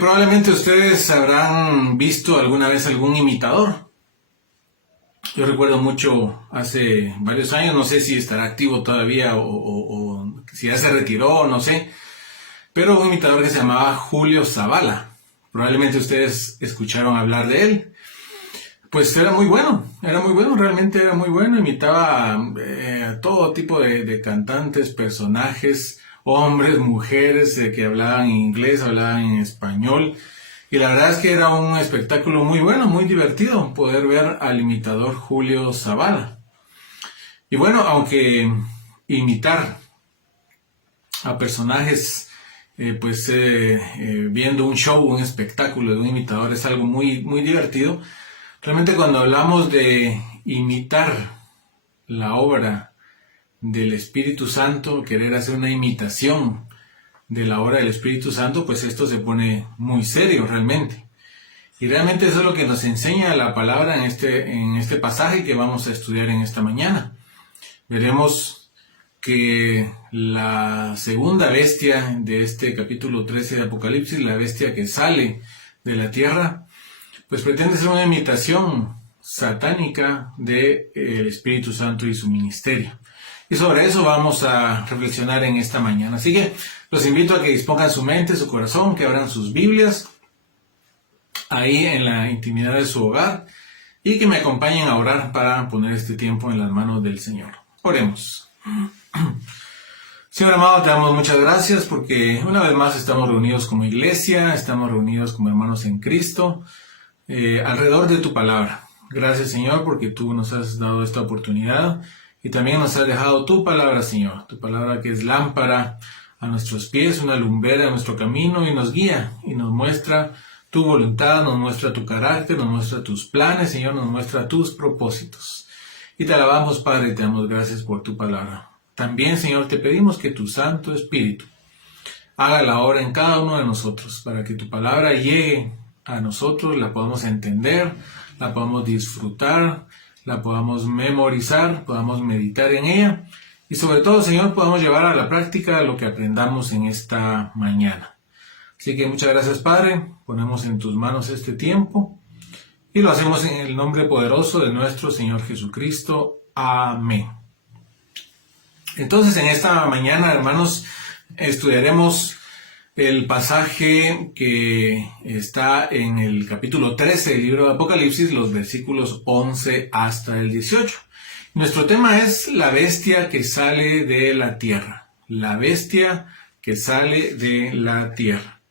Probablemente ustedes habrán visto alguna vez algún imitador. Yo recuerdo mucho hace varios años, no sé si estará activo todavía o si ya se retiró, no sé, pero un imitador que se llamaba Julio Zavala. Probablemente ustedes escucharon hablar de él. Pues era muy bueno, realmente era muy bueno, imitaba todo tipo de cantantes, personajes, hombres, mujeres que hablaban inglés, hablaban en español, y la verdad es que era un espectáculo muy bueno, muy divertido poder ver al imitador Julio Zavala. Y bueno, aunque imitar a personajes, viendo un show, un espectáculo de un imitador es algo muy, muy divertido. Realmente cuando hablamos de imitar la obra del Espíritu Santo, querer hacer una imitación de la obra del Espíritu Santo, pues esto se pone muy serio realmente. Y realmente eso es lo que nos enseña la palabra en este pasaje que vamos a estudiar en esta mañana. Veremos que la segunda bestia de este capítulo 13 de Apocalipsis, la bestia que sale de la tierra, pues pretende ser una imitación satánica del Espíritu Santo y su ministerio. Y sobre eso vamos a reflexionar en esta mañana. Así que los invito a que dispongan su mente, su corazón, que abran sus Biblias ahí en la intimidad de su hogar y que me acompañen a orar para poner este tiempo en las manos del Señor. Oremos. Señor amado, te damos muchas gracias porque una vez más estamos reunidos como iglesia, estamos reunidos como hermanos en Cristo, alrededor de tu palabra. Gracias, Señor, porque tú nos has dado esta oportunidad y también nos has dejado tu palabra, Señor, tu palabra que es lámpara a nuestros pies, una lumbrera a nuestro camino, y nos guía y nos muestra tu voluntad, nos muestra tu carácter, nos muestra tus planes, Señor, nos muestra tus propósitos. Y te alabamos, Padre, y te damos gracias por tu palabra. También, Señor, te pedimos que tu Santo Espíritu haga la obra en cada uno de nosotros, para que tu palabra llegue a nosotros, la podamos entender, la podamos disfrutar, la podamos memorizar, podamos meditar en ella y sobre todo, Señor, podamos llevar a la práctica lo que aprendamos en esta mañana. Así que muchas gracias, Padre, ponemos en tus manos este tiempo y lo hacemos en el nombre poderoso de nuestro Señor Jesucristo. Amén. Entonces, en esta mañana, hermanos, estudiaremos el pasaje que está en el capítulo 13 del libro de Apocalipsis, los versículos 11 hasta el 18. Nuestro tema es la bestia que sale de la tierra. La bestia que sale de la tierra.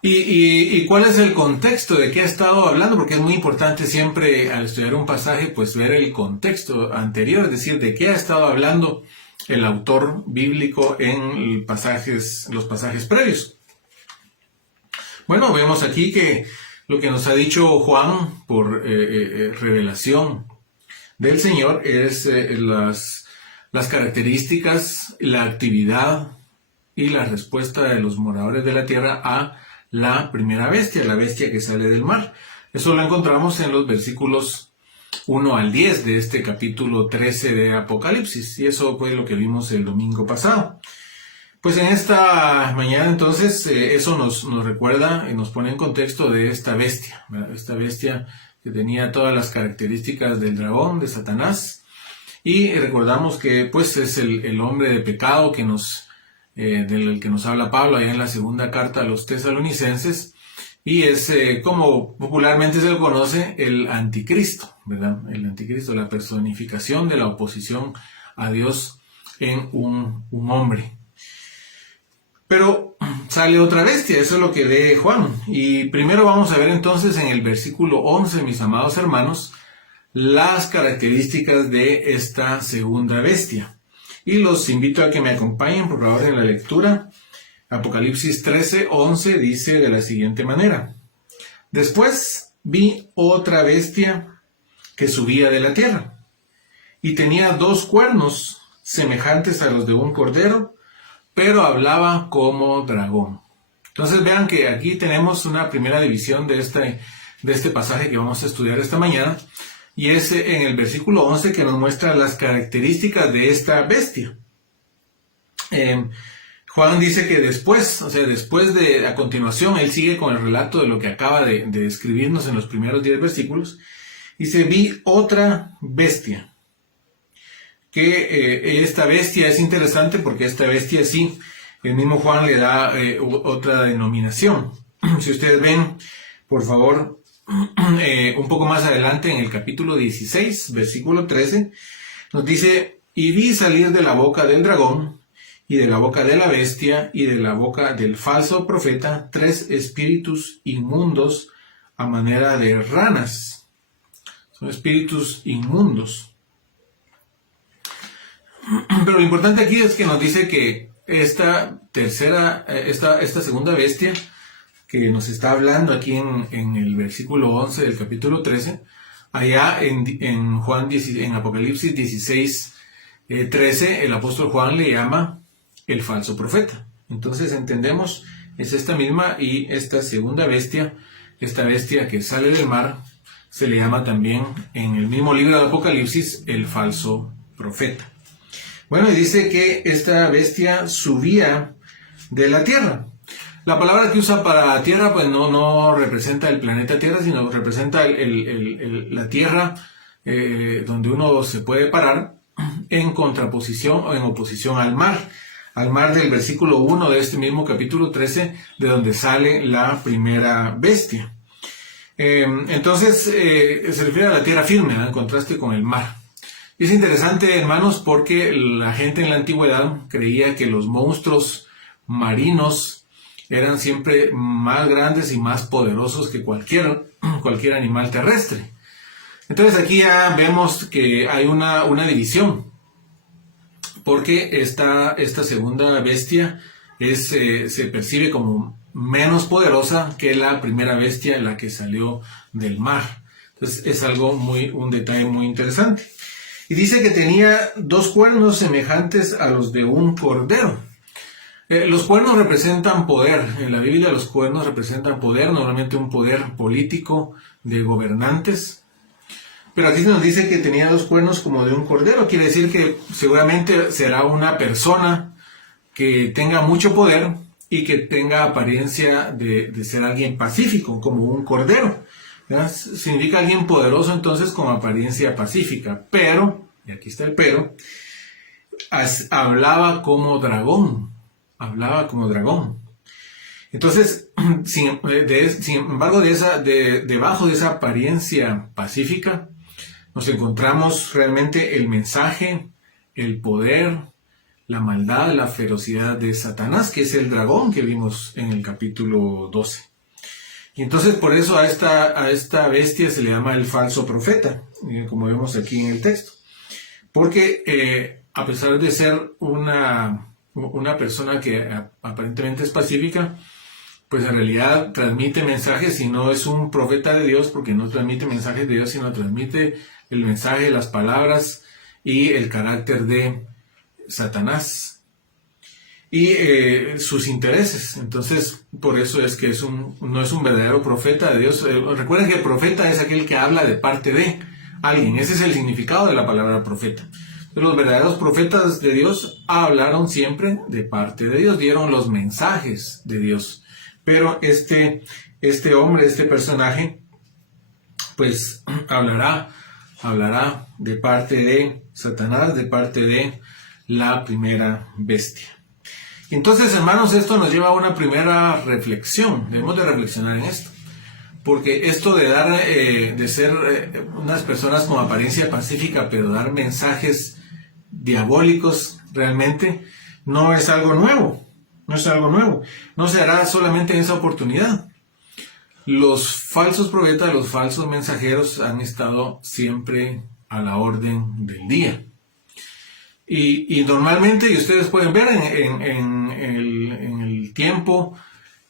¿Y cuál es el contexto de qué ha estado hablando? Porque es muy importante siempre al estudiar un pasaje, pues ver el contexto anterior, es decir, de qué ha estado hablando el autor bíblico en los pasajes previos. Bueno, vemos aquí que lo que nos ha dicho Juan por revelación del Señor es las características, la actividad y la respuesta de los moradores de la tierra a la primera bestia, la bestia que sale del mar. Eso lo encontramos en los versículos 1 al 10 de este capítulo 13 de Apocalipsis, y eso fue lo que vimos el domingo pasado. Pues en esta mañana entonces eso nos recuerda y nos pone en contexto de esta bestia, ¿verdad? Esta bestia que tenía todas las características del dragón, de Satanás, y recordamos que pues es el hombre de pecado del que nos habla Pablo allá en la segunda carta a los tesalonicenses, y es, como popularmente se lo conoce, el anticristo, ¿verdad? El anticristo, la personificación de la oposición a Dios en un hombre. Pero sale otra bestia, eso es lo que ve Juan. Y primero vamos a ver entonces en el versículo 11, mis amados hermanos, las características de esta segunda bestia. Y los invito a que me acompañen por favor en la lectura. Apocalipsis 13, 11 dice de la siguiente manera: Después vi otra bestia que subía de la tierra, y tenía 2 cuernos semejantes a los de un cordero, pero hablaba como dragón. Entonces vean que aquí tenemos una primera división de este pasaje que vamos a estudiar esta mañana, y es en el versículo 11 que nos muestra las características de esta bestia. Juan dice que después, o sea, a continuación, él sigue con el relato de lo que acaba de escribirnos en los primeros 10 versículos. Dice, vi otra bestia. Que esta bestia es interesante porque esta bestia sí, el mismo Juan le da otra denominación. Si ustedes ven, por favor, un poco más adelante en el capítulo 16, versículo 13, nos dice, y vi salir de la boca del dragón, y de la boca de la bestia, y de la boca del falso profeta, 3 espíritus inmundos a manera de ranas. Son espíritus inmundos. Pero lo importante aquí es que nos dice que esta segunda bestia, que nos está hablando aquí en el versículo 11 del capítulo 13, allá en Apocalipsis 16, 13, el apóstol Juan le llama el falso profeta. Entonces entendemos, es esta misma y esta segunda bestia, esta bestia que sale del mar, se le llama también en el mismo libro de Apocalipsis el falso profeta. Bueno, y dice que esta bestia subía de la tierra. La palabra que usa para tierra pues no representa el planeta Tierra, sino representa la tierra donde uno se puede parar en contraposición o en oposición al mar del versículo 1 de este mismo capítulo 13, de donde sale la primera bestia. Entonces se refiere a la tierra firme, en contraste con el mar. Y es interesante, hermanos, porque la gente en la antigüedad creía que los monstruos marinos eran siempre más grandes y más poderosos que cualquier animal terrestre. Entonces aquí ya vemos que hay una división, porque esta segunda bestia se percibe como menos poderosa que la primera bestia, la que salió del mar. Entonces es un detalle muy interesante. Y dice que tenía 2 cuernos semejantes a los de un cordero. Los cuernos representan poder. En la Biblia los cuernos representan poder, normalmente un poder político de gobernantes. Pero aquí se nos dice que tenía 2 cuernos como de un cordero. Quiere decir que seguramente será una persona que tenga mucho poder y que tenga apariencia de ser alguien pacífico, como un cordero. Significa alguien poderoso entonces con apariencia pacífica, pero, y aquí está el pero, hablaba como dragón. Entonces, sin embargo, debajo de esa apariencia pacífica, nos encontramos realmente el mensaje, el poder, la maldad, la ferocidad de Satanás, que es el dragón que vimos en el capítulo 12. Y entonces por eso a esta bestia se le llama el falso profeta, como vemos aquí en el texto. Porque a pesar de ser una persona que aparentemente es pacífica, pues en realidad transmite mensajes y no es un profeta de Dios, porque no transmite mensajes de Dios, sino transmite el mensaje, las palabras y el carácter de Satanás y sus intereses. Entonces, por eso es que no es un verdadero profeta de Dios. Recuerden que el profeta es aquel que habla de parte de alguien. Ese es el significado de la palabra profeta. Pero los verdaderos profetas de Dios hablaron siempre de parte de Dios, dieron los mensajes de Dios. Pero este hombre, este personaje, pues hablará de parte de Satanás, de parte de la primera bestia. Entonces, hermanos, esto nos lleva a una primera reflexión. Debemos de reflexionar en esto. Porque esto de ser unas personas con apariencia pacífica, pero dar mensajes diabólicos, realmente no es algo nuevo. No se hará solamente en esa oportunidad. Los falsos profetas, los falsos mensajeros han estado siempre a la orden del día. Y normalmente, y ustedes pueden ver en el tiempo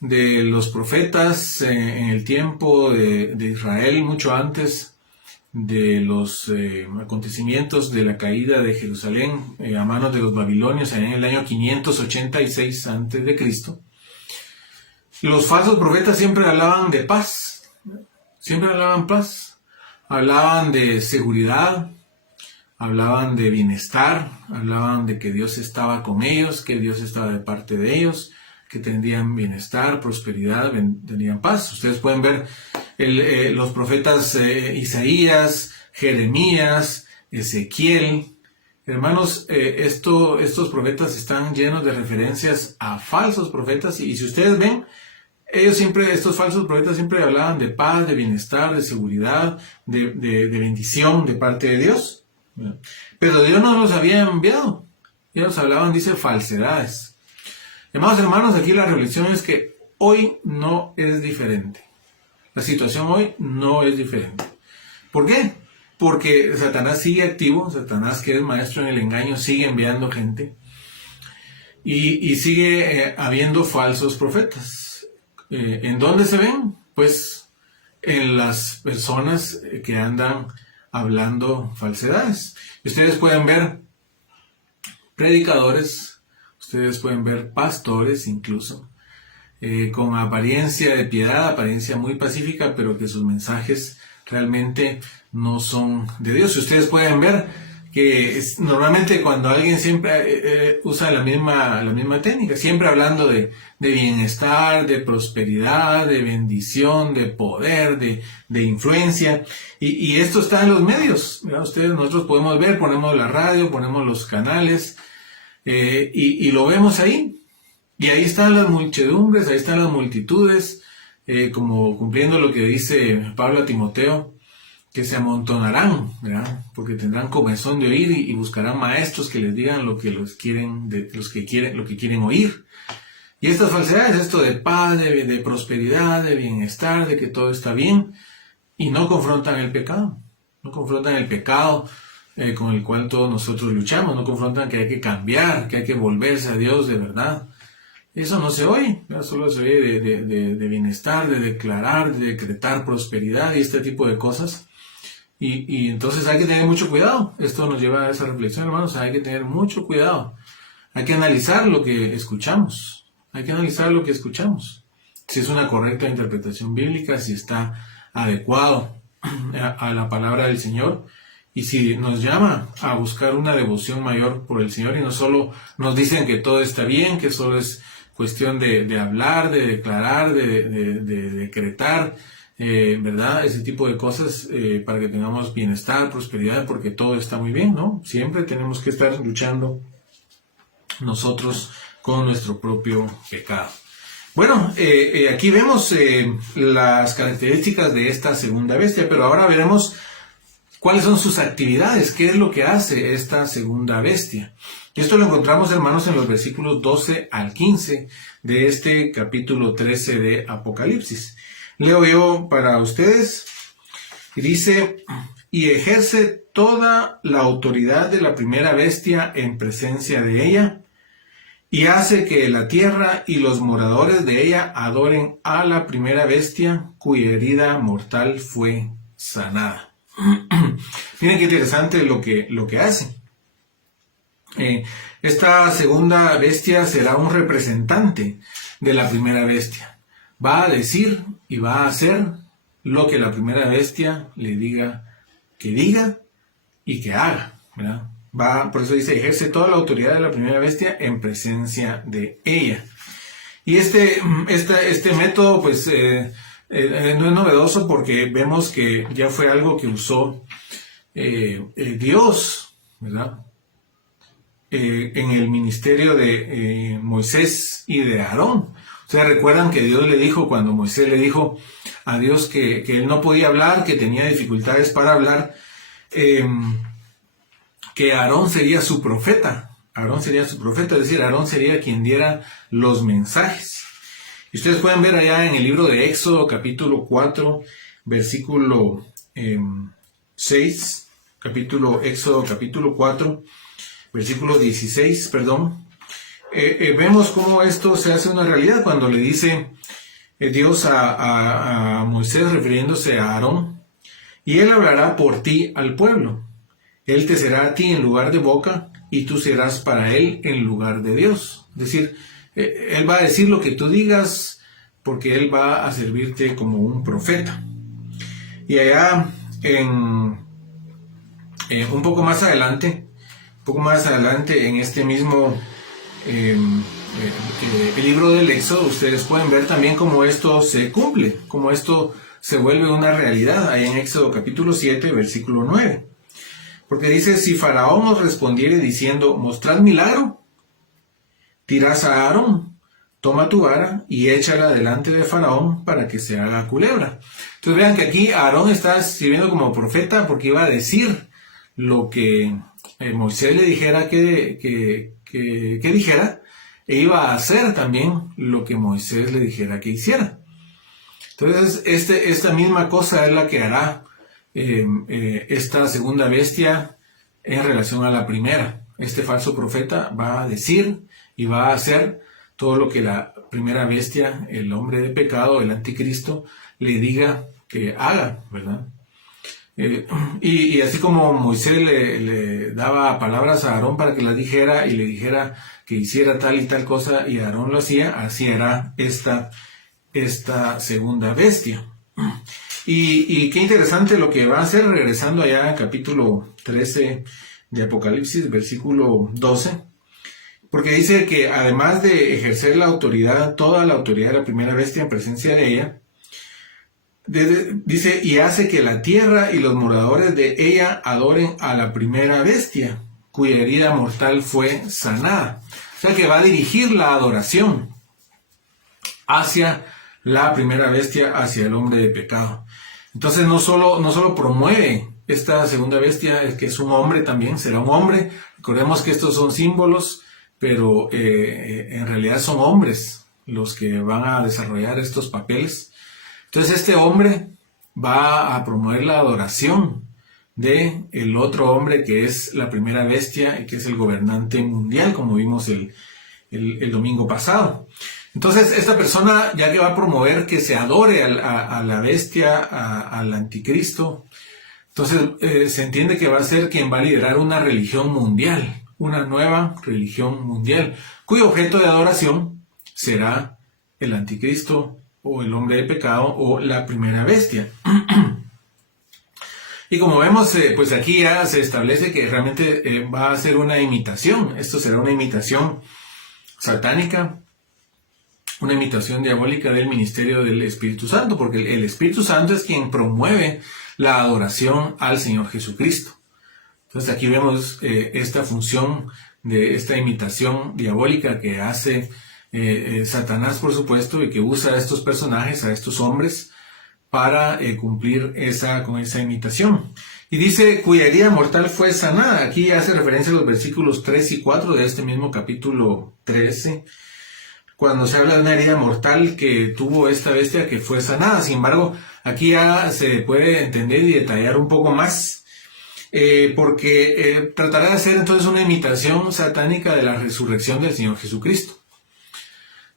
de los profetas, en el tiempo de Israel, mucho antes de los acontecimientos de la caída de Jerusalén a manos de los babilonios en el año 586 a.C., los falsos profetas siempre hablaban de paz, hablaban de seguridad, hablaban de bienestar, hablaban de que Dios estaba con ellos, que Dios estaba de parte de ellos, que tendrían bienestar, prosperidad, tendrían paz. Ustedes pueden ver los profetas Isaías, Jeremías, Ezequiel. Hermanos, estos profetas están llenos de referencias a falsos profetas, y si ustedes ven, estos falsos profetas siempre hablaban de paz, de bienestar, de seguridad, de bendición de parte de Dios. Pero Dios no los había enviado. Ellos hablaban, dice, falsedades. Amados hermanos, aquí la reflexión es que hoy no es diferente. La situación hoy no es diferente. ¿Por qué? Porque Satanás sigue activo. Satanás, que es maestro en el engaño, sigue enviando gente. Y sigue habiendo falsos profetas. ¿En dónde se ven? Pues en las personas que andan hablando falsedades. Ustedes pueden ver predicadores, ustedes pueden ver pastores incluso, con apariencia de piedad, apariencia muy pacífica, pero que sus mensajes realmente no son de Dios. Ustedes pueden ver que normalmente cuando alguien siempre usa la misma técnica, siempre hablando de bienestar, de prosperidad, de bendición, de poder, de influencia, y esto está en los medios, ¿verdad? Nosotros podemos ver, ponemos la radio, ponemos los canales, y lo vemos ahí, y ahí están las muchedumbres, ahí están las multitudes, como cumpliendo lo que dice Pablo a Timoteo, que se amontonarán, ¿verdad? Porque tendrán comezón de oír y buscarán maestros que les digan lo que quieren oír. Y estas falsedades, esto de paz, de prosperidad, de bienestar, de que todo está bien, y no confrontan el pecado. No confrontan el pecado con el cual todos nosotros luchamos. No confrontan que hay que cambiar, que hay que volverse a Dios de verdad. Eso no se oye, ¿verdad? Solo se oye de bienestar, de declarar, de decretar prosperidad y este tipo de cosas. Y entonces hay que tener mucho cuidado. Esto nos lleva a esa reflexión, hermanos. Hay que tener mucho cuidado. Hay que analizar lo que escuchamos. Hay que analizar lo que escuchamos. Si es una correcta interpretación bíblica, si está adecuado a la palabra del Señor. Y si nos llama a buscar una devoción mayor por el Señor y no solo nos dicen que todo está bien, que solo es cuestión de hablar, de declarar, de decretar, ¿verdad? Ese tipo de cosas para que tengamos bienestar, prosperidad, porque todo está muy bien, ¿no? Siempre tenemos que estar luchando nosotros con nuestro propio pecado. Bueno, aquí vemos las características de esta segunda bestia, pero ahora veremos cuáles son sus actividades, qué es lo que hace esta segunda bestia. Esto lo encontramos, hermanos, en los versículos 12 al 15 de este capítulo 13 de Apocalipsis. Leo yo para ustedes, y dice: y ejerce toda la autoridad de la primera bestia en presencia de ella, y hace que la tierra y los moradores de ella adoren a la primera bestia, cuya herida mortal fue sanada. Miren qué interesante lo que hace. Esta segunda bestia será un representante de la primera bestia. Va a decir y va a hacer lo que la primera bestia le diga y que haga, ¿verdad? Por eso dice, ejerce toda la autoridad de la primera bestia en presencia de ella. Y este método, pues, no es novedoso, porque vemos que ya fue algo que usó Dios, ¿verdad? En el ministerio de Moisés y de Aarón. O sea, recuerdan que Dios le dijo, cuando Moisés le dijo a Dios que él no podía hablar, que tenía dificultades para hablar, que Aarón sería su profeta. Aarón sería su profeta, es decir, Aarón sería quien diera los mensajes. Y ustedes pueden ver allá en el libro de Éxodo, capítulo 4, versículo 6, Éxodo capítulo 4, versículo 16, vemos cómo esto se hace una realidad cuando le dice Dios a Moisés, refiriéndose a Aarón: y él hablará por ti al pueblo. Él te será a ti en lugar de boca, y tú serás para él en lugar de Dios. Es decir, él va a decir lo que tú digas, porque él va a servirte como un profeta. Y allá en un poco más adelante en este mismo el libro del Éxodo, ustedes pueden ver también cómo esto se cumple, cómo esto se vuelve una realidad, ahí en Éxodo capítulo 7, versículo 9. Porque dice, si Faraón os respondiere diciendo, mostrad milagro, tirad a Aarón, toma tu vara y échala delante de Faraón para que se haga culebra. Entonces vean que aquí Aarón está sirviendo como profeta porque iba a decir lo que Moisés le dijera que dijera, e iba a hacer también lo que Moisés le dijera que hiciera. Entonces esta misma cosa es la que hará esta segunda bestia en relación a la primera. Este falso profeta va a decir y va a hacer todo lo que la primera bestia, el hombre de pecado, el anticristo, le diga que haga, ¿verdad? Y así como Moisés le daba palabras a Aarón para que las dijera y le dijera que hiciera tal y tal cosa y Aarón lo hacía, así hará esta segunda bestia. Y qué interesante lo que va a hacer, regresando allá al capítulo 13 de Apocalipsis, versículo 12, porque dice que además de ejercer la autoridad, toda la autoridad de la primera bestia en presencia de ella, dice, y hace que la tierra y los moradores de ella adoren a la primera bestia, cuya herida mortal fue sanada. O sea que va a dirigir la adoración hacia la primera bestia, hacia el hombre de pecado. Entonces no solo promueve esta segunda bestia, que es un hombre también, será un hombre. Recordemos que estos son símbolos, pero en realidad son hombres los que van a desarrollar estos papeles. Entonces este hombre va a promover la adoración de el otro hombre que es la primera bestia y que es el gobernante mundial, como vimos el domingo pasado. Entonces esta persona, ya que va a promover que se adore a la bestia, al anticristo, entonces se entiende que va a ser quien va a liderar una religión mundial, una nueva religión mundial, cuyo objeto de adoración será el anticristo, o el hombre de pecado, o la primera bestia. Y como vemos, pues aquí ya se establece que realmente va a ser una imitación. Esto será una imitación satánica, una imitación diabólica del ministerio del Espíritu Santo, porque el Espíritu Santo es quien promueve la adoración al Señor Jesucristo. Entonces aquí vemos esta función de esta imitación diabólica que hace Satanás, por supuesto, y que usa a estos personajes, a estos hombres, para cumplir con esa imitación. Y dice, cuya herida mortal fue sanada. Aquí hace referencia a los versículos 3 y 4 de este mismo capítulo 13, cuando se habla de una herida mortal que tuvo esta bestia que fue sanada. Sin embargo, aquí ya se puede entender y detallar un poco más, porque tratará de hacer entonces una imitación satánica de la resurrección del Señor Jesucristo.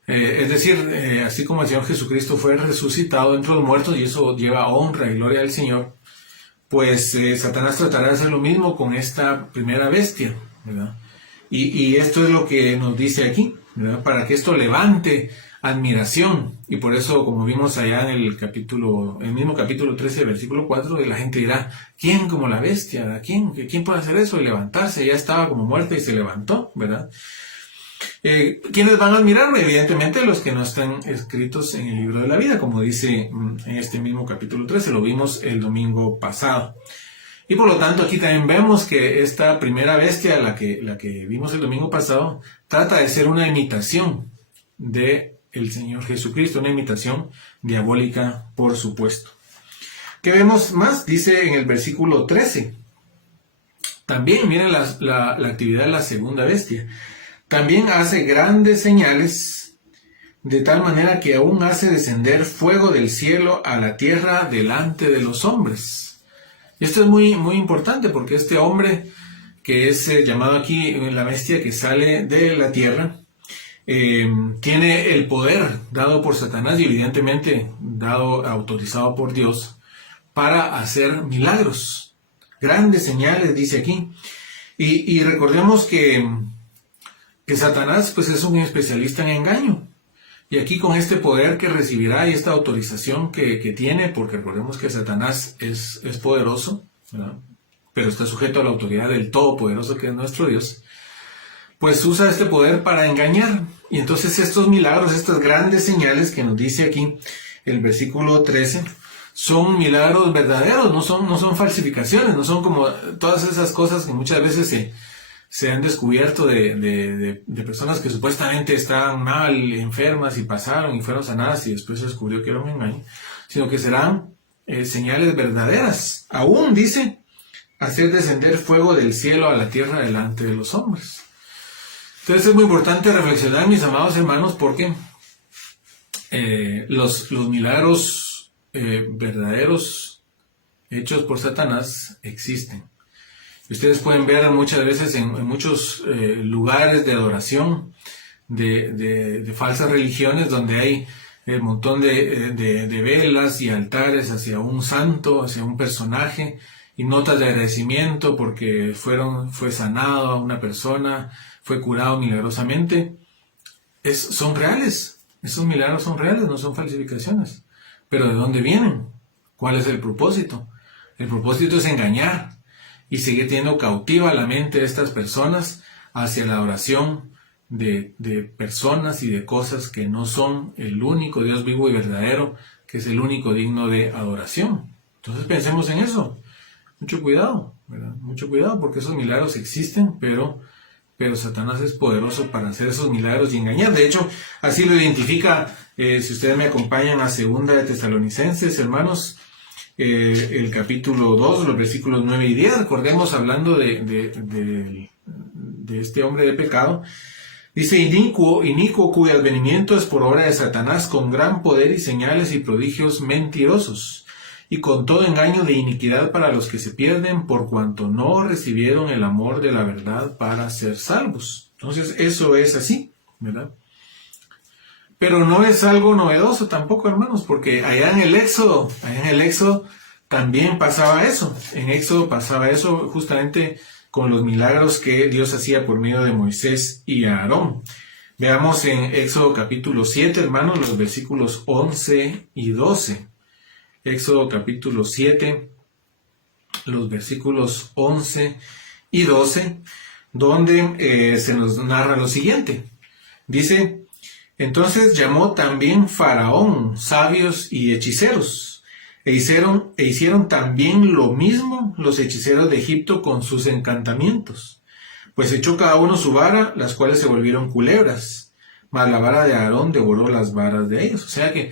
Es decir, así como el Señor Jesucristo fue resucitado entre los muertos, y eso lleva honra y gloria al Señor, pues Satanás tratará de hacer lo mismo con esta primera bestia, ¿verdad? Y esto es lo que nos dice aquí, ¿verdad? Para que esto levante admiración. Y por eso, como vimos allá en el mismo capítulo 13, versículo 4, la gente dirá, ¿quién como la bestia? ¿Quién puede hacer eso? Y levantarse, ya estaba como muerta y se levantó, ¿verdad? ¿Quiénes van a admirar? Evidentemente los que no están escritos en el libro de la vida, como dice en este mismo capítulo 13, lo vimos el domingo pasado. Y por lo tanto aquí también vemos que esta primera bestia, la que vimos el domingo pasado, trata de ser una imitación de el Señor Jesucristo, una imitación diabólica, por supuesto. ¿Qué vemos más? Dice en el versículo 13. También miren la actividad de la segunda bestia. También hace grandes señales, de tal manera que aún hace descender fuego del cielo a la tierra delante de los hombres. Y esto es muy, muy importante, porque este hombre, que es llamado aquí la bestia que sale de la tierra, tiene el poder dado por Satanás y evidentemente autorizado por Dios para hacer milagros. Grandes señales, dice aquí. Y recordemos que Satanás pues es un especialista en engaño. Y aquí con este poder que recibirá y esta autorización que tiene, porque recordemos que Satanás es poderoso, ¿verdad? pero está sujeto a la autoridad del Todopoderoso que es nuestro Dios, pues usa este poder para engañar. Y entonces estos milagros, estas grandes señales que nos dice aquí el versículo 13, son milagros verdaderos, no son falsificaciones, no son como todas esas cosas que muchas veces se han descubierto de personas que supuestamente estaban mal, enfermas y pasaron y fueron sanadas y después se descubrió que era un engaño, sino que serán señales verdaderas. Aún dice, hacer descender fuego del cielo a la tierra delante de los hombres. Entonces es muy importante reflexionar, mis amados hermanos, porque los milagros verdaderos hechos por Satanás existen. Ustedes pueden ver muchas veces en muchos lugares de adoración de falsas religiones donde hay un montón de velas y altares hacia un santo, hacia un personaje, y notas de agradecimiento porque fue sanado a una persona, fue curado milagrosamente. Son reales, esos milagros son reales, no son falsificaciones. Pero ¿de dónde vienen? ¿Cuál es el propósito? El propósito es engañar y seguir teniendo cautiva la mente de estas personas hacia la adoración de personas y de cosas que no son el único Dios vivo y verdadero, que es el único digno de adoración. Entonces pensemos en eso. Mucho cuidado, ¿verdad? Mucho cuidado, porque esos milagros existen, pero Satanás es poderoso para hacer esos milagros y engañar. De hecho, así lo identifica, si ustedes me acompañan a 2 de Tesalonicenses, hermanos, el capítulo 2, los versículos 9 y 10, recordemos, hablando de este hombre de pecado, dice: inicuo cuyo advenimiento es por obra de Satanás, con gran poder y señales y prodigios mentirosos, y con todo engaño de iniquidad para los que se pierden, por cuanto no recibieron el amor de la verdad para ser salvos. Entonces, eso es así, ¿verdad? Pero no es algo novedoso tampoco, hermanos, porque allá en el Éxodo también pasaba eso. En Éxodo pasaba eso justamente con los milagros que Dios hacía por medio de Moisés y Aarón. Veamos en Éxodo capítulo 7, hermanos, los versículos 11 y 12. Éxodo capítulo 7, los versículos 11 y 12, donde se nos narra lo siguiente. Dice: entonces llamó también Faraón sabios y hechiceros, e hicieron también lo mismo los hechiceros de Egipto con sus encantamientos. Pues echó cada uno su vara, las cuales se volvieron culebras, mas la vara de Aarón devoró las varas de ellos. O sea que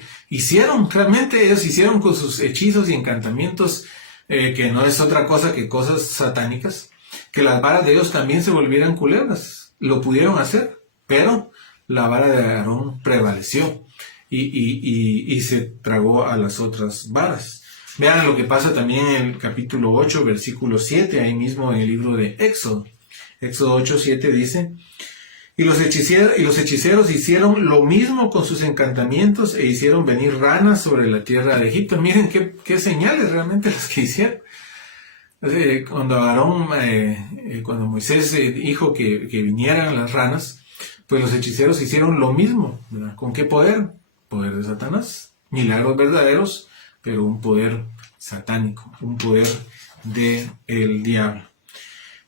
realmente ellos hicieron con sus hechizos y encantamientos, que no es otra cosa que cosas satánicas, que las varas de ellos también se volvieran culebras. Lo pudieron hacer, pero la vara de Aarón prevaleció y se tragó a las otras varas. Vean lo que pasa también en el capítulo 8, versículo 7, ahí mismo en el libro de Éxodo. Éxodo 8, 7 dice: y los hechiceros hicieron lo mismo con sus encantamientos e hicieron venir ranas sobre la tierra de Egipto. Miren qué señales realmente las que hicieron. Cuando Moisés dijo que vinieran las ranas, pues los hechiceros hicieron lo mismo, ¿verdad? ¿Con qué poder? Poder de Satanás. Milagros verdaderos, pero un poder satánico, un poder del diablo.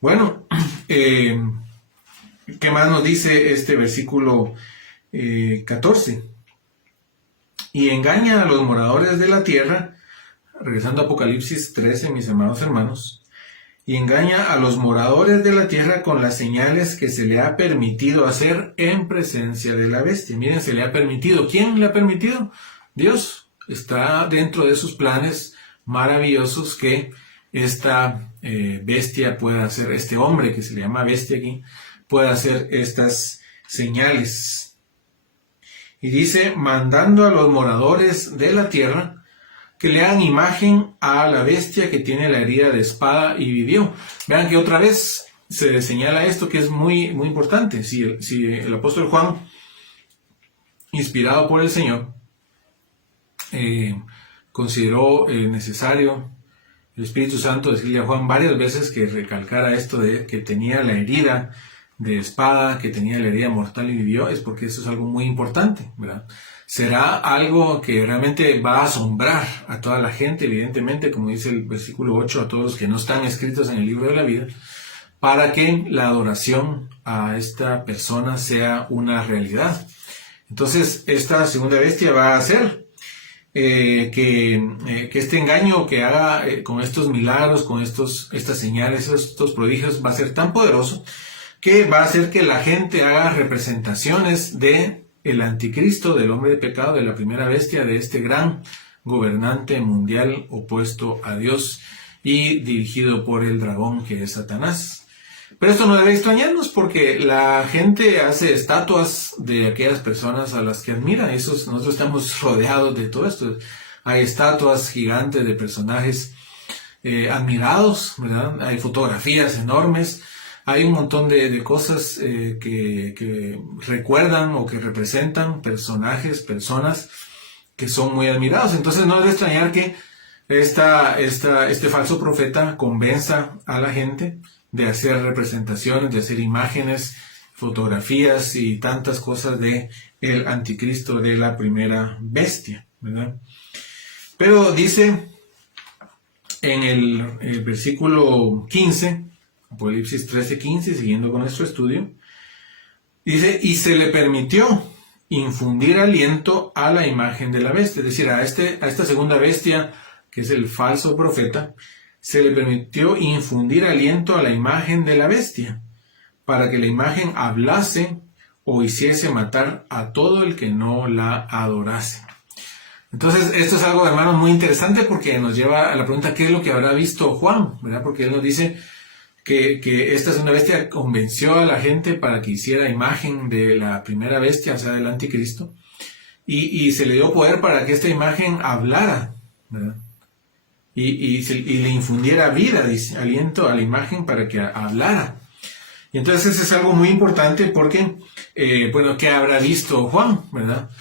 Bueno, ¿qué más nos dice este versículo 14? Y engaña a los moradores de la tierra, regresando a Apocalipsis 13, mis amados hermanos, y engaña a los moradores de la tierra con las señales que se le ha permitido hacer en presencia de la bestia. Miren, se le ha permitido. ¿Quién le ha permitido? Dios. Está dentro de sus planes maravillosos que esta bestia pueda hacer, este hombre que se le llama bestia aquí, puede hacer estas señales. Y dice: mandando a los moradores de la tierra que le hagan imagen a la bestia que tiene la herida de espada y vivió. Vean que otra vez se señala esto, que es muy, muy importante. Si el apóstol Juan, inspirado por el Señor, consideró necesario el Espíritu Santo decirle a Juan varias veces que recalcara esto de que tenía la herida de espada, que tenía la herida mortal y vivió, es porque eso es algo muy importante, ¿verdad? será algo que realmente va a asombrar a toda la gente, evidentemente, como dice el versículo 8, a todos los que no están escritos en el libro de la vida, para que la adoración a esta persona sea una realidad. Entonces, esta segunda bestia va a hacer que este engaño que haga con estos milagros, con estas señales, estos prodigios, va a ser tan poderoso que va a hacer que la gente haga representaciones de el anticristo, del hombre de pecado, de la primera bestia, de este gran gobernante mundial opuesto a Dios y dirigido por el dragón que es Satanás. Pero esto no debe extrañarnos porque la gente hace estatuas de aquellas personas a las que admira. Nosotros estamos rodeados de todo esto. Hay estatuas gigantes de personajes admirados, ¿verdad? Hay fotografías enormes. Hay un montón de cosas que recuerdan o que representan personajes, personas que son muy admirados. Entonces no debe extrañar que este falso profeta convenza a la gente de hacer representaciones, de hacer imágenes, fotografías y tantas cosas de el anticristo, de la primera bestia, ¿verdad? Pero dice en el versículo 15, Apocalipsis 13:15, siguiendo con nuestro estudio, dice, y se le permitió infundir aliento a la imagen de la bestia, es decir, a esta segunda bestia, que es el falso profeta, se le permitió infundir aliento a la imagen de la bestia, para que la imagen hablase o hiciese matar a todo el que no la adorase. Entonces, esto es algo, hermanos, muy interesante porque nos lleva a la pregunta, ¿qué es lo que habrá visto Juan? ¿Verdad? Porque él nos dice que esta segunda bestia convenció a la gente para que hiciera imagen de la primera bestia, o sea, del anticristo, y se le dio poder para que esta imagen hablara, ¿verdad? Y le infundiera vida, dice, aliento a la imagen para que hablara. Y entonces eso es algo muy importante porque, bueno, ¿qué habrá visto Juan? ¿Verdad?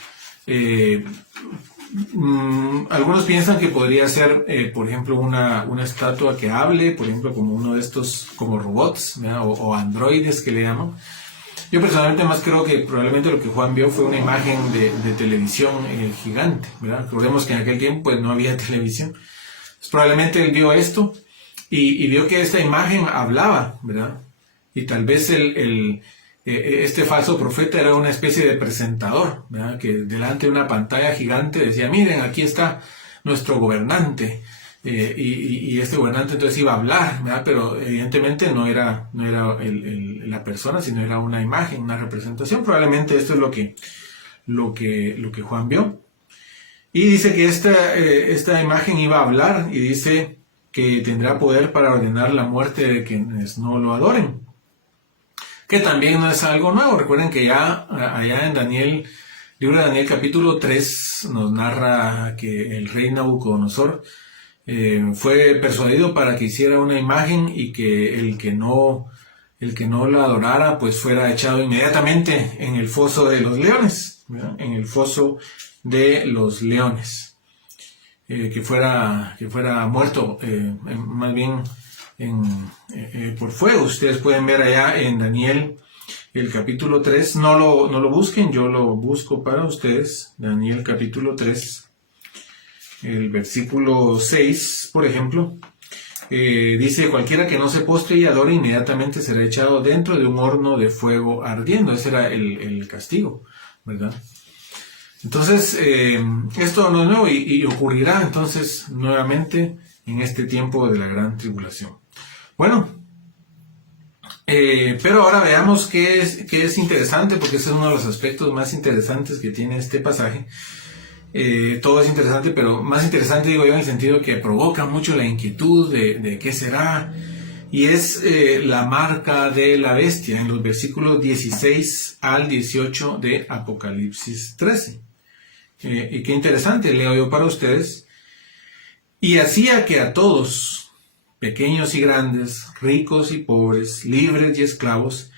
Algunos piensan que podría ser, por ejemplo, una estatua que hable, por ejemplo, como uno de estos, como robots, ¿verdad? O androides que le llaman. Yo personalmente más creo que probablemente lo que Juan vio fue una imagen de televisión gigante, ¿verdad? Recordemos que en aquel tiempo pues no había televisión. Pues, probablemente él vio esto y vio que esta imagen hablaba, ¿verdad? Y tal vez este falso profeta era una especie de presentador, ¿verdad? Que delante de una pantalla gigante decía, miren, aquí está nuestro gobernante. Y este gobernante entonces iba a hablar, ¿verdad? Pero evidentemente no era la persona, sino era una imagen, una representación. Probablemente esto es lo que Juan vio. Y dice que esta imagen iba a hablar y dice que tendrá poder para ordenar la muerte de quienes no lo adoren. Que también no es algo nuevo. Recuerden que ya allá en Daniel, libro de Daniel capítulo 3, nos narra que el rey Nabucodonosor fue persuadido para que hiciera una imagen y que el que no la adorara pues fuera echado inmediatamente en el foso de los leones, ¿verdad? En el foso de los leones, que fuera muerto, más bien por fuego. Ustedes pueden ver allá en Daniel el capítulo 3, no lo busquen, yo lo busco para ustedes. Daniel capítulo 3, el versículo 6, por ejemplo, dice, cualquiera que no se postre y adore inmediatamente será echado dentro de un horno de fuego ardiendo. Ese era el castigo, ¿verdad? Entonces, esto no es nuevo y ocurrirá entonces nuevamente en este tiempo de la gran tribulación. Bueno, pero ahora veamos qué es interesante, porque ese es uno de los aspectos más interesantes que tiene este pasaje. Todo es interesante, pero más interesante digo yo en el sentido que provoca mucho la inquietud de qué será, y es la marca de la bestia en los versículos 16 al 18 de Apocalipsis 13. Y qué interesante, leo yo para ustedes. Y hacía que a todos, pequeños y grandes, ricos y pobres, libres y esclavos,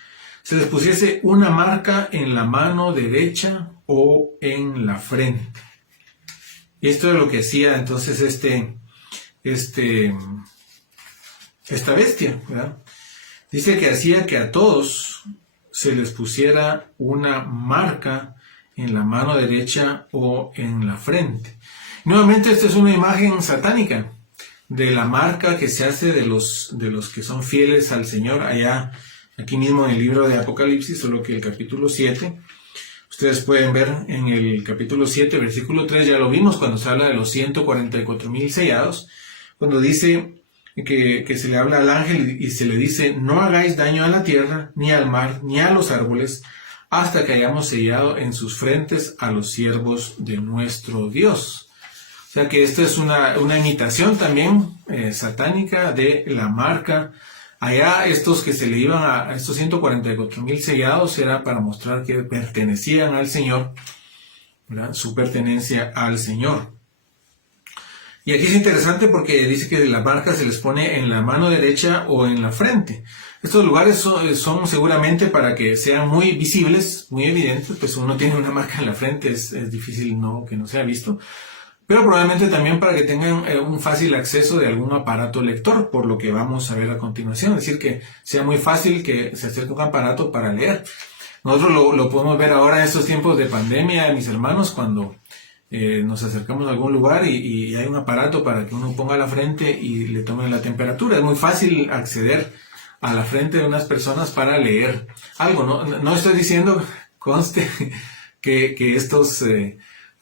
se les pusiese una marca en la mano derecha o en la frente. Y esto es lo que hacía entonces esta bestia, ¿verdad? Dice que hacía que a todos se les pusiera una marca en la mano derecha o en la frente. Nuevamente, esta es una imagen satánica de la marca que se hace de los que son fieles al Señor, aquí mismo en el libro de Apocalipsis, solo que el capítulo 7. Ustedes pueden ver en el capítulo 7, versículo 3, ya lo vimos cuando se habla de los 144,000 sellados, cuando dice que se le habla al ángel y se le dice: no hagáis daño a la tierra, ni al mar, ni a los árboles, hasta que hayamos sellado en sus frentes a los siervos de nuestro Dios. O sea que esta es una imitación también satánica de la marca. Allá estos que se le iban a estos 144,000 sellados era para mostrar que pertenecían al Señor, ¿verdad? Su pertenencia al Señor. Y aquí es interesante porque dice que la marca se les pone en la mano derecha o en la frente. Estos lugares son seguramente para que sean muy visibles, muy evidentes. Pues uno tiene una marca en la frente, es difícil que no sea visto. Pero probablemente también para que tengan un fácil acceso de algún aparato lector, por lo que vamos a ver a continuación. Es decir, que sea muy fácil que se acerque un aparato para leer. Nosotros lo podemos ver ahora en estos tiempos de pandemia, mis hermanos, cuando nos acercamos a algún lugar y hay un aparato para que uno ponga la frente y le tomen la temperatura. Es muy fácil acceder a la frente de unas personas para leer algo. No estoy diciendo, conste, que estos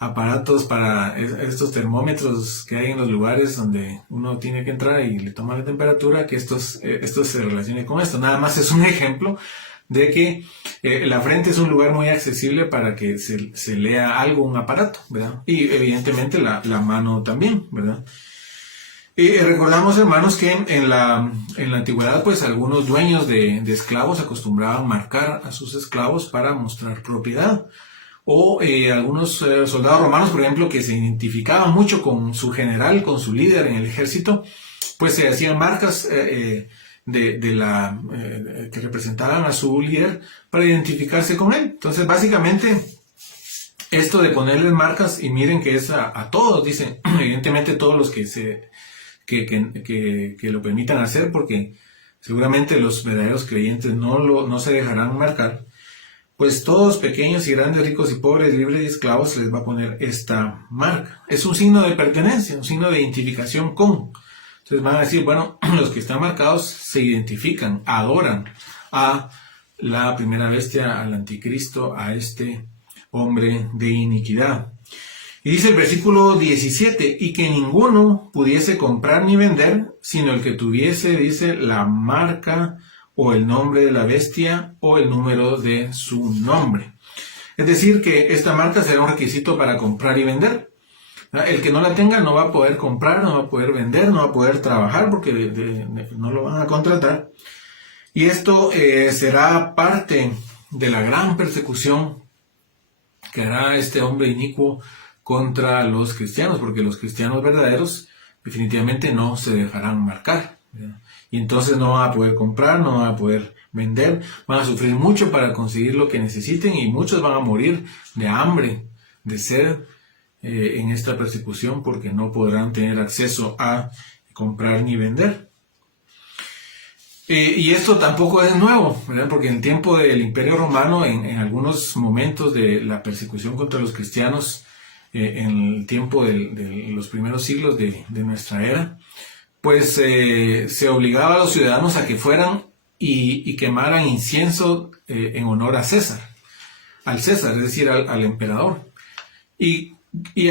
aparatos para estos termómetros que hay en los lugares donde uno tiene que entrar y le toma la temperatura, que esto se relacione con esto. Nada más es un ejemplo de que la frente es un lugar muy accesible para que se lea algo, un aparato, ¿verdad? Y evidentemente la mano también, ¿verdad? Y recordamos, hermanos, que en la antigüedad, pues algunos dueños de esclavos acostumbraban marcar a sus esclavos para mostrar propiedad. O algunos soldados romanos, por ejemplo, que se identificaban mucho con su general, con su líder en el ejército, pues se hacían marcas que representaban a su líder para identificarse con él. Entonces, básicamente, esto de ponerles marcas, y miren que es a todos, dicen, evidentemente todos los que lo permitan hacer, porque seguramente los verdaderos creyentes no se dejarán marcar. Pues todos, pequeños y grandes, ricos y pobres, libres y esclavos, se les va a poner esta marca. Es un signo de pertenencia, un signo de identificación con. Entonces van a decir, bueno, los que están marcados se identifican, adoran a la primera bestia, al anticristo, a este hombre de iniquidad. Y dice el versículo 17, y que ninguno pudiese comprar ni vender, sino el que tuviese, dice, la marca o el nombre de la bestia o el número de su nombre. Es decir, que esta marca será un requisito para comprar y vender. El que no la tenga no va a poder comprar, no va a poder vender, no va a poder trabajar porque no lo van a contratar. Y esto será parte de la gran persecución que hará este hombre inicuo contra los cristianos, porque los cristianos verdaderos definitivamente no se dejarán marcar, ¿verdad? Y entonces no van a poder comprar, no van a poder vender, van a sufrir mucho para conseguir lo que necesiten y muchos van a morir de hambre, de sed en esta persecución porque no podrán tener acceso a comprar ni vender. Y esto tampoco es nuevo, ¿verdad? Porque en el tiempo del Imperio Romano, en algunos momentos de la persecución contra los cristianos, en el tiempo de los primeros siglos de nuestra era, pues se obligaba a los ciudadanos a que fueran y quemaran incienso en honor a César, al César, es decir, al emperador. Y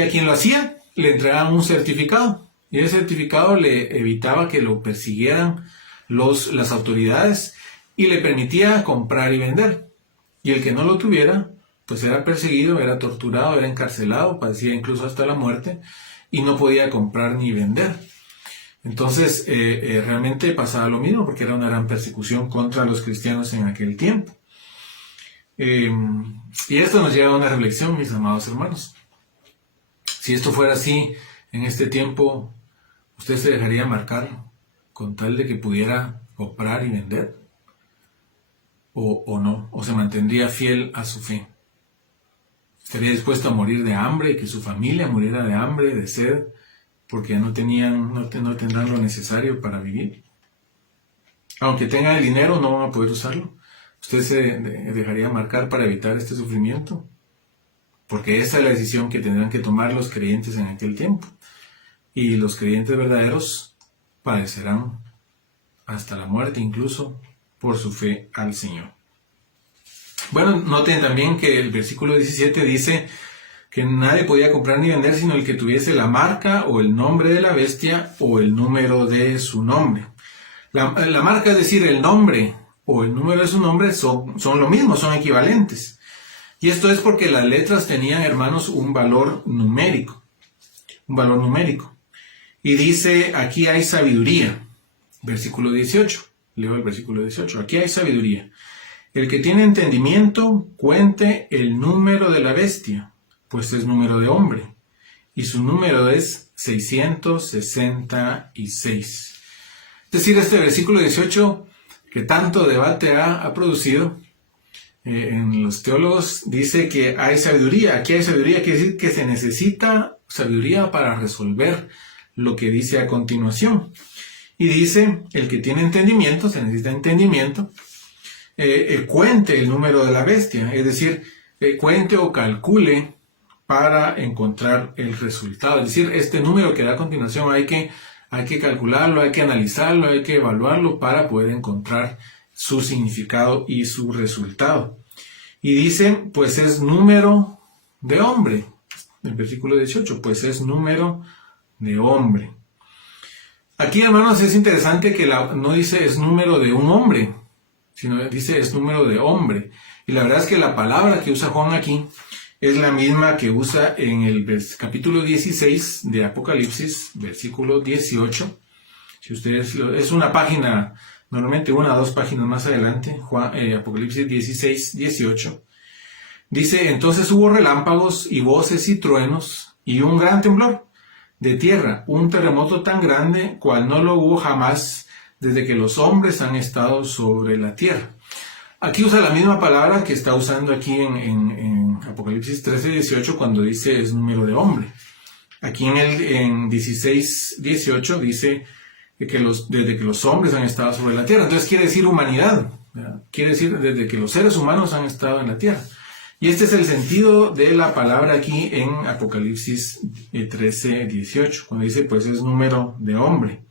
a quien lo hacía le entregaban un certificado, y ese certificado le evitaba que lo persiguieran las autoridades y le permitía comprar y vender. Y el que no lo tuviera, pues era perseguido, era torturado, era encarcelado, padecía incluso hasta la muerte y no podía comprar ni vender. Entonces, realmente pasaba lo mismo porque era una gran persecución contra los cristianos en aquel tiempo. Y esto nos lleva a una reflexión, mis amados hermanos. Si esto fuera así en este tiempo, ¿usted se dejaría marcar con tal de que pudiera comprar y vender? ¿O no? ¿O se mantendría fiel a su fe? ¿Estaría dispuesto a morir de hambre y que su familia muriera de hambre, de sed, porque no tendrán lo necesario para vivir? Aunque tengan el dinero, no van a poder usarlo. ¿Usted se dejaría marcar para evitar este sufrimiento? porque esa es la decisión que tendrán que tomar los creyentes en aquel tiempo. Y los creyentes verdaderos padecerán hasta la muerte, incluso por su fe al Señor. Bueno, noten también que el versículo 17 dice que nadie podía comprar ni vender sino el que tuviese la marca o el nombre de la bestia o el número de su nombre. La marca, es decir, el nombre o el número de su nombre son lo mismo, son equivalentes. Y esto es porque las letras tenían, hermanos, un valor numérico. Un valor numérico. Y dice, aquí hay sabiduría. Versículo 18. Leo el versículo 18. Aquí hay sabiduría. El que tiene entendimiento, cuente el número de la bestia, pues es número de hombre. Y su número es 666. Es decir, este versículo 18, que tanto debate ha producido en los teólogos, dice que hay sabiduría. Aquí hay sabiduría, quiere decir que se necesita sabiduría para resolver lo que dice a continuación. Y dice, el que tiene entendimiento, se necesita entendimiento, cuente el número de la bestia, es decir, cuente o calcule para encontrar el resultado. Es decir, este número que da a continuación hay que calcularlo, hay que analizarlo, hay que evaluarlo para poder encontrar su significado y su resultado. Y dice, pues es número de hombre. El versículo 18, pues es número de hombre. Aquí, hermanos, es interesante que no dice es número de un hombre, sino dice es número de hombre. Y la verdad es que la palabra que usa Juan aquí es la misma que usa en el capítulo 16 de Apocalipsis, versículo 18. Si ustedes, es una página, normalmente una o dos páginas más adelante, Apocalipsis 16, 18. Dice, entonces hubo relámpagos y voces y truenos y un gran temblor de tierra, un terremoto tan grande cual no lo hubo jamás desde que los hombres han estado sobre la tierra. Aquí usa la misma palabra que está usando aquí en Apocalipsis 13, 18 cuando dice es número de hombre. Aquí en 16, 18 dice que desde que los hombres han estado sobre la tierra. Entonces quiere decir humanidad, ¿verdad? Quiere decir desde que los seres humanos han estado en la tierra. Y este es el sentido de la palabra aquí en Apocalipsis 13, 18, cuando dice pues es número de hombre.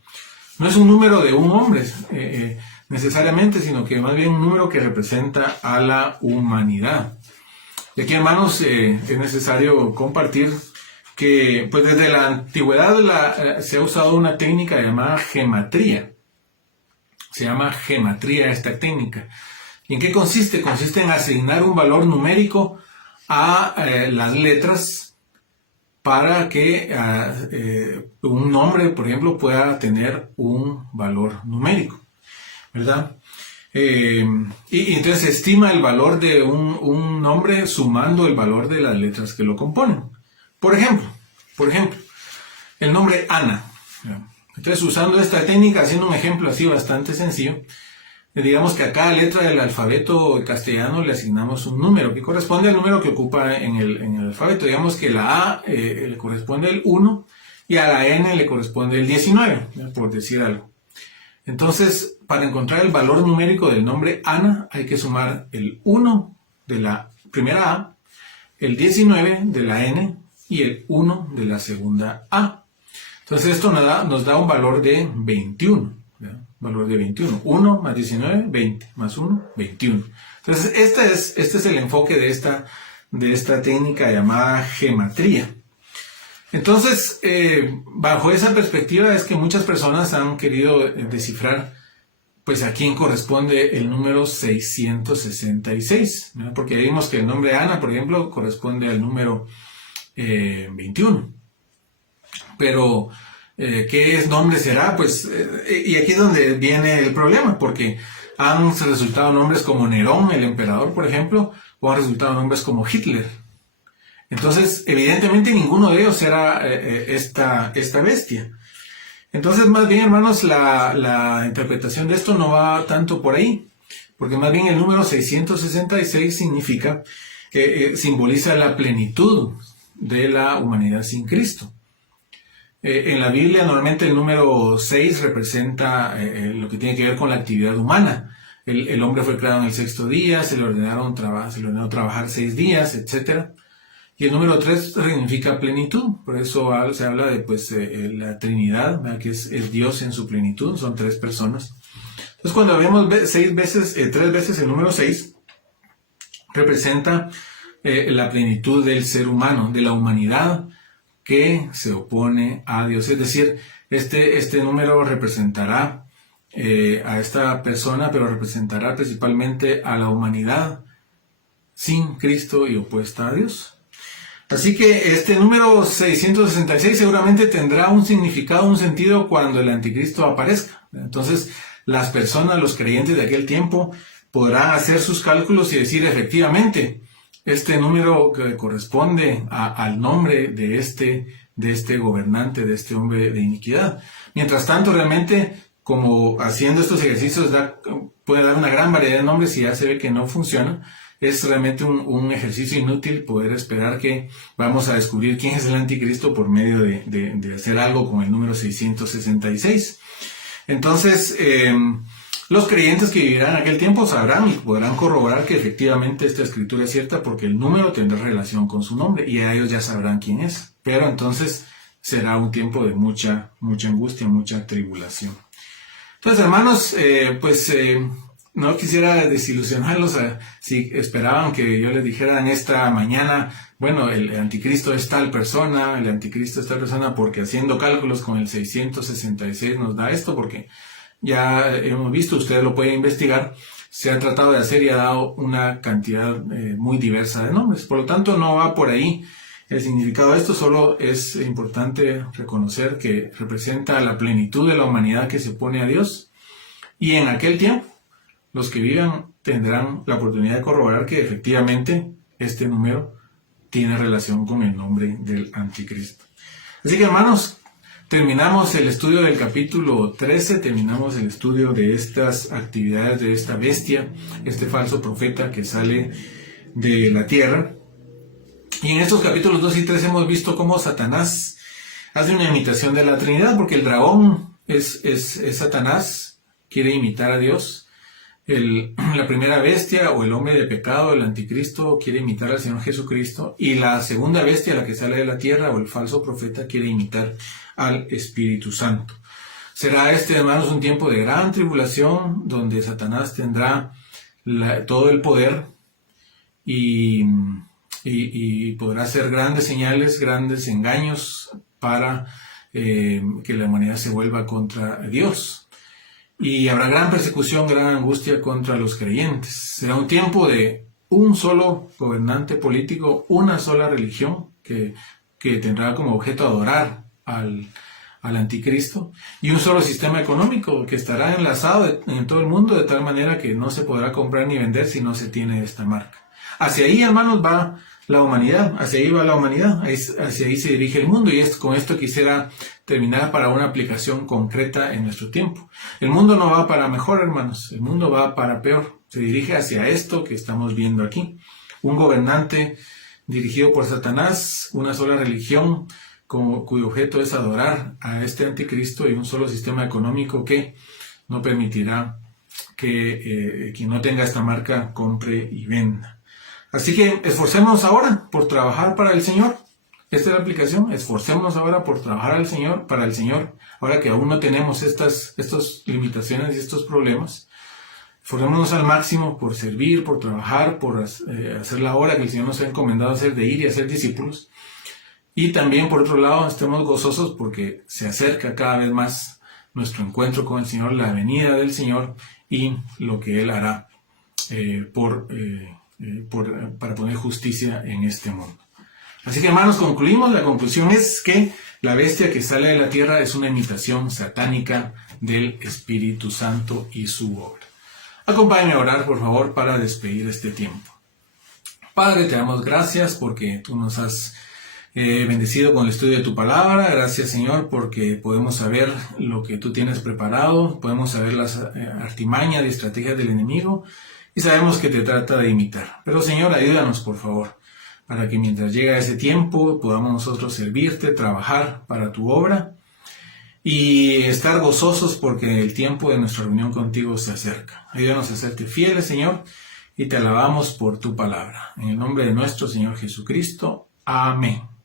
No es un número de un hombre necesariamente, sino que más bien un número que representa a la humanidad. Y aquí, hermanos, es necesario compartir que pues desde la antigüedad se ha usado una técnica llamada gematría. Se llama gematría esta técnica. ¿Y en qué consiste? Consiste en asignar un valor numérico a las letras para que un nombre, por ejemplo, pueda tener un valor numérico, ¿verdad? Y entonces se estima el valor de un nombre sumando el valor de las letras que lo componen. Por ejemplo, el nombre Ana. Entonces, usando esta técnica, haciendo un ejemplo así bastante sencillo, digamos que a cada letra del alfabeto castellano le asignamos un número que corresponde al número que ocupa en el alfabeto. Digamos que la A le corresponde el 1 y a la N le corresponde el 19, por decir algo. Entonces, para encontrar el valor numérico del nombre Ana, hay que sumar el 1 de la primera A, el 19 de la N y el 1 de la segunda A. Entonces, esto nos da un valor de 21. ¿Verdad? Valor de 21. 1 más 19, 20. Más 1, 21. Entonces, este es el enfoque de esta técnica llamada gematría. Entonces, bajo esa perspectiva es que muchas personas han querido descifrar pues a quién corresponde el número 666, ¿no? Porque vimos que el nombre Ana, por ejemplo, corresponde al número 21. Pero, ¿qué nombre será? Pues, y aquí es donde viene el problema, porque han resultado nombres como Nerón, el emperador, por ejemplo, o han resultado nombres como Hitler. Entonces, evidentemente ninguno de ellos era esta bestia. Entonces, más bien, hermanos, la interpretación de esto no va tanto por ahí, porque más bien el número 666 significa que simboliza la plenitud de la humanidad sin Cristo. En la Biblia, normalmente el número 6 representa lo que tiene que ver con la actividad humana. El hombre fue creado en el sexto día, se le ordenó trabajar 6 días, etc. Y el número 3 significa plenitud, por eso se habla de la Trinidad, ¿verdad? Que es Dios en su plenitud, son 3 personas. Entonces cuando vemos 3 veces el número 6, representa la plenitud del ser humano, de la humanidad que se opone a Dios. Es decir, este número representará a esta persona, pero representará principalmente a la humanidad sin Cristo y opuesta a Dios. Así que este número 666 seguramente tendrá un significado, un sentido cuando el anticristo aparezca. Entonces, las personas, los creyentes de aquel tiempo, podrán hacer sus cálculos y decir, efectivamente, este número que corresponde al nombre de este gobernante, de este hombre de iniquidad. Mientras tanto, realmente, como haciendo estos ejercicios puede dar una gran variedad de nombres y ya se ve que no funciona, es realmente un ejercicio inútil poder esperar que vamos a descubrir quién es el anticristo por medio de hacer algo con el número 666. Entonces, los creyentes que vivirán en aquel tiempo sabrán y podrán corroborar que efectivamente esta escritura es cierta porque el número tendrá relación con su nombre y ellos ya sabrán quién es. Pero entonces será un tiempo de mucha angustia, mucha tribulación. Entonces, hermanos, no quisiera desilusionarlos si esperaban que yo les dijera en esta mañana, bueno, el anticristo es tal persona, porque haciendo cálculos con el 666 nos da esto, porque ya hemos visto, ustedes lo pueden investigar, se ha tratado de hacer y ha dado una cantidad muy diversa de nombres. Por lo tanto, no va por ahí el significado de esto, solo es importante reconocer que representa la plenitud de la humanidad que se opone a Dios, y en aquel tiempo los que vivan tendrán la oportunidad de corroborar que efectivamente este número tiene relación con el nombre del anticristo. Así que, hermanos, terminamos el estudio del capítulo 13, terminamos el estudio de estas actividades de esta bestia, este falso profeta que sale de la tierra. Y en estos capítulos 2 y 3 hemos visto cómo Satanás hace una imitación de la Trinidad, porque el dragón es Satanás, quiere imitar a Dios. La primera bestia o el hombre de pecado, el anticristo, quiere imitar al Señor Jesucristo, y la segunda bestia, la que sale de la tierra, o el falso profeta, quiere imitar al Espíritu Santo. Será hermanos, un tiempo de gran tribulación, donde Satanás tendrá todo el poder y podrá hacer grandes señales, grandes engaños para que la humanidad se vuelva contra Dios. Y habrá gran persecución, gran angustia contra los creyentes. Será un tiempo de un solo gobernante político, una sola religión que tendrá como objeto adorar al anticristo, y un solo sistema económico que estará enlazado en todo el mundo de tal manera que no se podrá comprar ni vender si no se tiene esta marca. Hacia ahí, hermanos, va la humanidad, hacia ahí se dirige el mundo, y con esto quisiera terminar para una aplicación concreta en nuestro tiempo. El mundo no va para mejor, hermanos, el mundo va para peor, se dirige hacia esto que estamos viendo aquí. Un gobernante dirigido por Satanás, una sola religión cuyo objeto es adorar a este anticristo, y un solo sistema económico que no permitirá que quien no tenga esta marca compre y venda. Así que esforcémonos ahora por trabajar para el Señor. Esta es la aplicación. Esforcémonos ahora por trabajar para el Señor, ahora que aún no tenemos estas limitaciones y estos problemas. Esforcémonos al máximo por servir, por trabajar, por hacer la obra que el Señor nos ha encomendado hacer, de ir y hacer discípulos. Y también, por otro lado, estemos gozosos porque se acerca cada vez más nuestro encuentro con el Señor, la venida del Señor y lo que Él hará para poner justicia en este mundo. Así que, hermanos, concluimos. La conclusión es que la bestia que sale de la tierra es una imitación satánica del Espíritu Santo y su obra. Acompáñame a orar, por favor, para despedir este tiempo. Padre, te damos gracias porque tú nos has bendecido con el estudio de tu palabra. Gracias, Señor, porque podemos saber lo que tú tienes preparado, podemos saber las artimañas y estrategias del enemigo, y sabemos que te trata de imitar. Pero, Señor, ayúdanos, por favor, para que mientras llega ese tiempo podamos nosotros servirte, trabajar para tu obra y estar gozosos porque el tiempo de nuestra reunión contigo se acerca. Ayúdanos a serte fieles, Señor, y te alabamos por tu palabra. En el nombre de nuestro Señor Jesucristo. Amén.